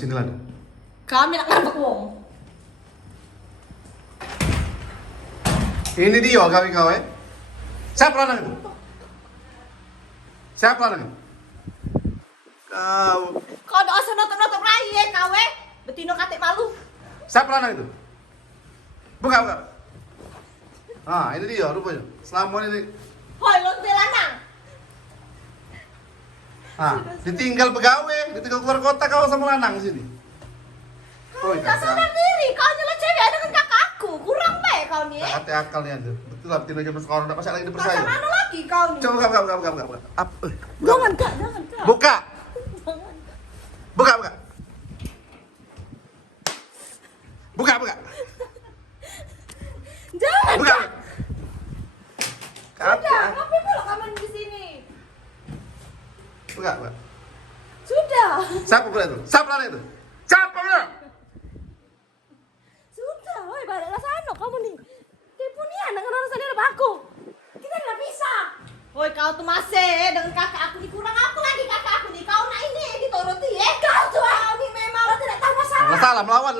sini lah. Kami nak ngambek wong. Ini dia kau eh. Siapa lanang itu? Siapa lanang itu? Kau. Kau dak usah nutup-nutup rai kau eh. Betino katik malu. Siapa lanang itu? Buka. Ah, ini dia rupanya. Selama ini. Hoi, lonte lanang. Ah, ditinggal pegawai, ditinggal keluar kota kau sama lanang sini. Kau tak sadar diri, kau nyela cewek ada kan kakakku. Kurang baik kau nih. Tak hati akalnya tuh. Betul lah, betina zaman sekarang tak masih lagi dipercaya. Masa mana lagi kau nih? Coba buka. Jangan kak. Buka. Buka. Jangan Buka. kak. Sudah, ngapain pula kamu di sini? Buka. Sudah. Siapa pula itu? Siapa lanang itu? Siapa pula? Sudah, woi baliklah sana kamu nih. Tipu nih dengan urusan hidup aku. Kita nggak bisa. Woi kau tuh masih dengan kakak aku dikurang aku lagi kakak aku nih. Kau nak ini dituruti ya. Kau tuh kau nih memang lo tidak tahu masalah. Salah melawan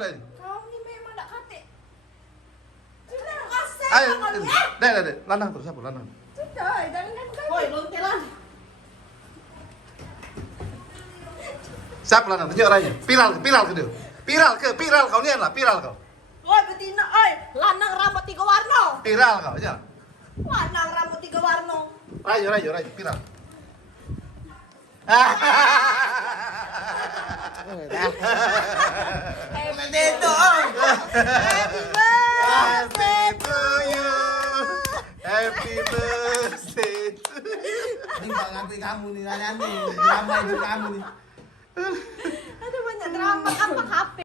udah ini. Kau nih memang tak kate. Sudah kasih. Ayo, dek, lanang tuh siapa lanang? Sudah, jangan kan. Woi lontelan. Siapa lanang? Tunjuk orangnya. Piral ke dia. Piral kau ni lah, piral kau. Woi betina, oi lanang rambut 3 warna. Piral kau, ya. Lanang rambut 3 warna. Rayo, piral. Happy to you. Happy birthday. Ini nggak ngerti kamu nih, nanya nih, drama itu kamu nih. Aduh banyak drama apa HP.